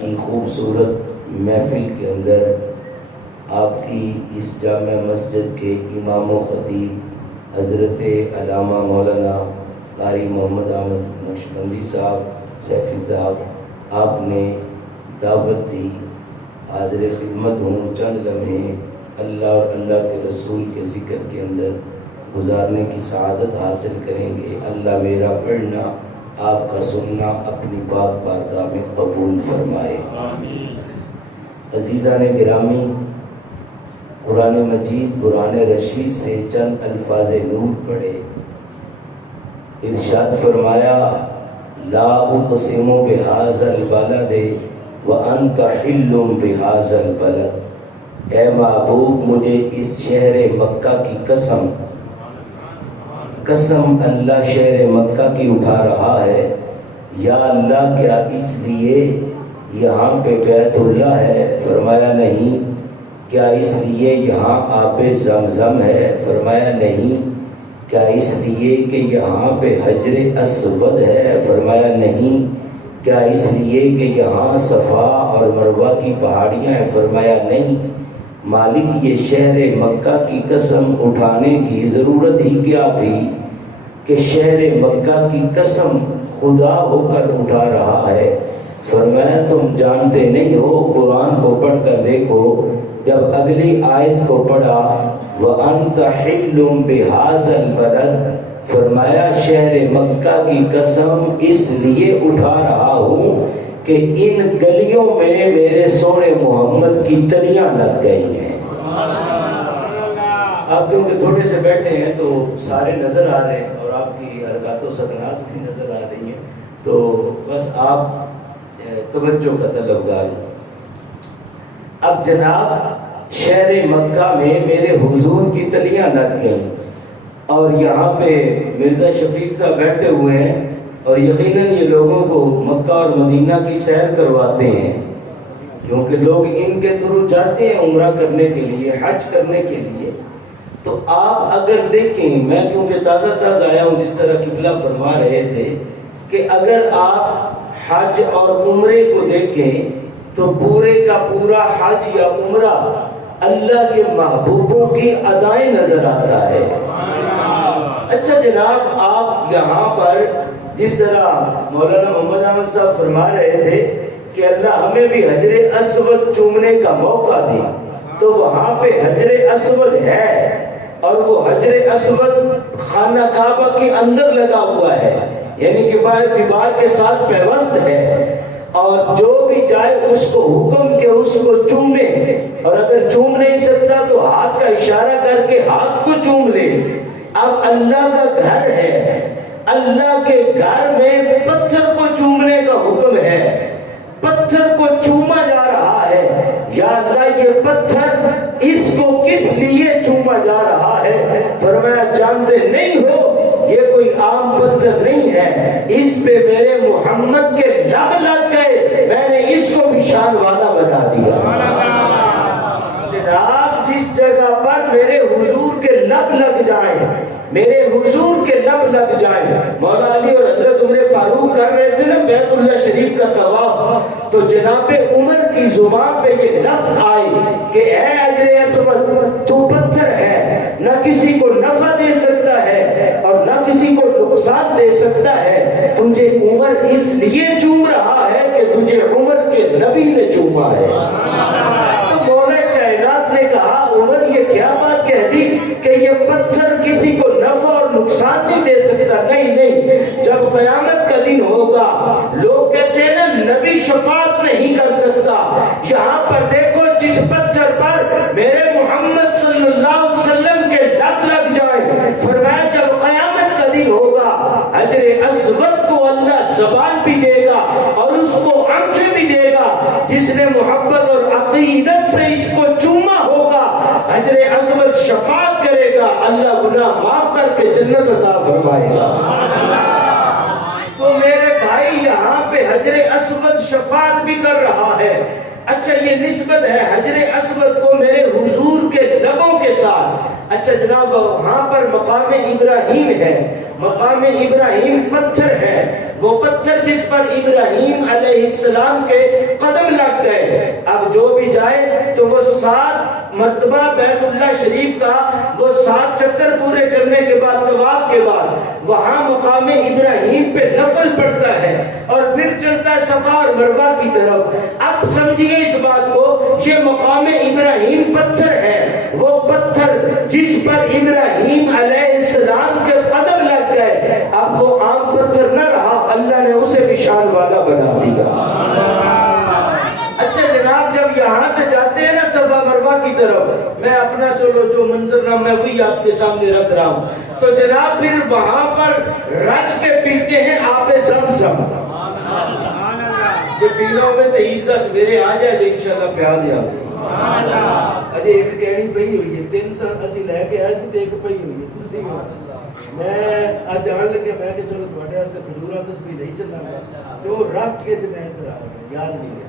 کی خوبصورت محفل کے اندر آپ کی اس جامع مسجد کے امام و خطیب حضرت علامہ مولانا قاری محمد احمد نقشبندی صاحب سیفی صاحب آپ نے دعوت دی، حاضر خدمت ہوں، چند لمحے اللہ اور اللہ کے رسول کے ذکر کے اندر گزارنے کی سعادت حاصل کریں گے۔ اللہ میرا پڑھنا، آپ کا سننا اپنی پاک بارگاہ میں قبول فرمائے۔ عزیزان گرامی، قرآن مجید قرآن رشید سے چند الفاظ نور پڑھے۔ ارشاد فرمایا لا اقسم بہذا البلد وانت حل بہذا البلد، اے محبوب مجھے اس شہر مکہ کی قسم اللہ شہر مکہ کی اٹھا رہا ہے۔ یا اللہ کیا اس لیے یہاں پہ بیت اللہ ہے؟ فرمایا نہیں۔ کیا اس لیے یہاں آب زمزم ہے؟ فرمایا نہیں۔ کیا اس لیے کہ یہاں پہ حجر اسود ہے؟ فرمایا نہیں۔ کیا اس لیے کہ یہاں صفا اور مروہ کی پہاڑیاں ہیں؟ فرمایا نہیں۔ مالک یہ شہر مکہ کی قسم اٹھانے کی ضرورت ہی کیا تھی کہ شہر مکہ کی قسم خدا ہو کر اٹھا رہا ہے؟ فرمایا تم جانتے نہیں ہو، قرآن کو پڑھ کر دیکھو، جب اگلی آیت کو پڑھا وَأَنْتَ حِلٌّ بِهَذَا الْبَلَدِ، فرمایا شہر مکہ کی قسم اس لیے اٹھا رہا ہوں کہ ان گلیوں میں میرے سونے محمد کی تلیاں لگ گئی ہیں۔ آپ کیونکہ تھوڑے سے بیٹھے ہیں تو سارے نظر آ رہے ہیں اور آپ کی حرکات و سکنات بھی نظر آ رہی ہیں، تو بس آپ توجہ کا طلبگار ہوں۔ اب جناب شہر مکہ میں میرے حضور کی تلیاں لگ گئیں اور یہاں پہ مرزا شفیق صاحب بیٹھے ہوئے ہیں اور یقیناً یہ لوگوں کو مکہ اور مدینہ کی سیر کرواتے ہیں، کیونکہ لوگ ان کے تھرو جاتے ہیں عمرہ کرنے کے لیے، حج کرنے کے لیے۔ تو آپ اگر دیکھیں، میں کیونکہ تازہ آیا ہوں، جس طرح قبلہ فرما رہے تھے کہ اگر آپ حج اور عمرے کو دیکھیں تو پورے کا پورا حج یا عمرہ اللہ کے محبوبوں کی ادائیں نظر آتا ہے۔ اچھا جناب، آپ یہاں پر جس طرح مولانا محمد احمد صاحب فرما رہے تھے کہ اللہ ہمیں بھی حجر اسود چومنے کا موقع دی، تو وہاں پہ حجر اسود ہے اور وہ حجر اسود خانہ کعبہ کے اندر لگا ہوا ہے، یعنی کہ باہر دیوار کے ساتھ پیوست ہے، اور جو بھی جائے اس کو حکم کہ اس کو چومے، اور اگر چوم نہیں سکتا تو ہاتھ کا اشارہ کر کے ہاتھ کو چوم لے۔ اب اللہ کا گھر ہے، اللہ کے گھر میں پتھر کو چومنے کا حکم ہے، پتھر کو چوما جا رہا ہے۔ یا اللہ یہ پتھر اس کو کس لیے چوما جا رہا ہے؟ فرمایا جانتے نہیں ہو، یہ کوئی عام پتھر نہیں ہے، اس پہ میرے محمد کے لب لگ گئے، میں نے اس کو بھی شان والا بنا دیا۔ جناب جس جگہ پر میرے حضور کے لب لگ جائیں، میرے حضور کے لب لگ جائیں، مولا علی اور حضرت عمر فاروق کر رہے تھے نا بیت اللہ شریف کا طواف، تو جناب عمر کی زبان پہ یہ لفظ آئے کہ اے حجر اسود تو پتھر ہے، نہ کسی کو نفع دے سکتا ہے اور نہ کسی کو نقصان دے سکتا ہے، تجھے عمر اس لیے چوم رہا ہے کہ تجھے عمر کے نبی نے چوما ہے۔ تو مولا کائنات نے کہا عمر یہ کیا بات کہہ دی کہ یہ پتھر کسی کو نفع اور نقصان نہیں دے سکتا؟ نہیں، جب قیامت کا دن ہوگا لوگ کہتے ہیں نا نبی شفاعت نہیں کر سکتا، یہاں پر دیکھو جس پتھر پر میرے محمد صلی اللہ علیہ وسلم کے لب لگ جائے، فرمایا جب قیامت کا دن ہوگا حجر اسود کو اللہ زبان بھی دے گا اور اس کو آنکھیں بھی دے گا، جس نے محبت اور عقیدت سے اس کو چوما ہوگا حجر اسود شفاعت کرے گا، اللہ گناہ معاف کر کے جنت عطا فرمائے گا۔ تو میرے بھائی یہاں پہ حجر اسود شفاعت بھی کر رہا ہے۔ اچھا یہ نسبت ہے حجر اسود کو میرے حضور کے لبوں کے ساتھ۔ اچھا جناب وہاں پر مقام ابراہیم ہے، مقام ابراہیم پتھر ہے، وہ پتھر جس پر ابراہیم علیہ السلام کے قدم اب جو بھی جائے تو وہ 7 مرتبہ بیت اللہ شریف کا وہ 7 چکر پورے کرنے کے بعد طواف کے بعد وہاں مقام ابراہیم پہ نفل پڑتا ہے اور پھر چلتا ہے صفا اور مروہ کی طرف۔ اب سمجھیے اس بات کو، یہ مقام ابراہیم پتھر ہے، وہ پتھر جس پر ابراہیم علیہ السلام کے قدم لگ گئے، اب وہ عام پتھر نہ رہا، اللہ نے اسے بھی شان والا بنا دیا۔ اچھا جناب، جب یہاں سے جاتے ہیں نا صفا مروہ کی طرف، میں اپنا چلو جو منظر نام میں وہی آپ کے سامنے رکھ رہا ہوں، تو جناب پھر وہاں پر رچ کے پیتے ہیں آب زمزم۔ یہ پینا ہوئے تو عید کا سویرے آ جائے گے انشاءاللہ پیا دیا۔ اجے ایک کہنی پئی ہوئی ہے، 3 سال اسی لے کے آئے سی تے ایک پئی ہوئی ہے، تسی میں آج جان لگے میں کہ چلو تھوڑے واسطے کھجوراں تسبیح نہیں چلاں گا، جو رکھ کے تے میں ادھر آ گیا، یاد نہیں رہا۔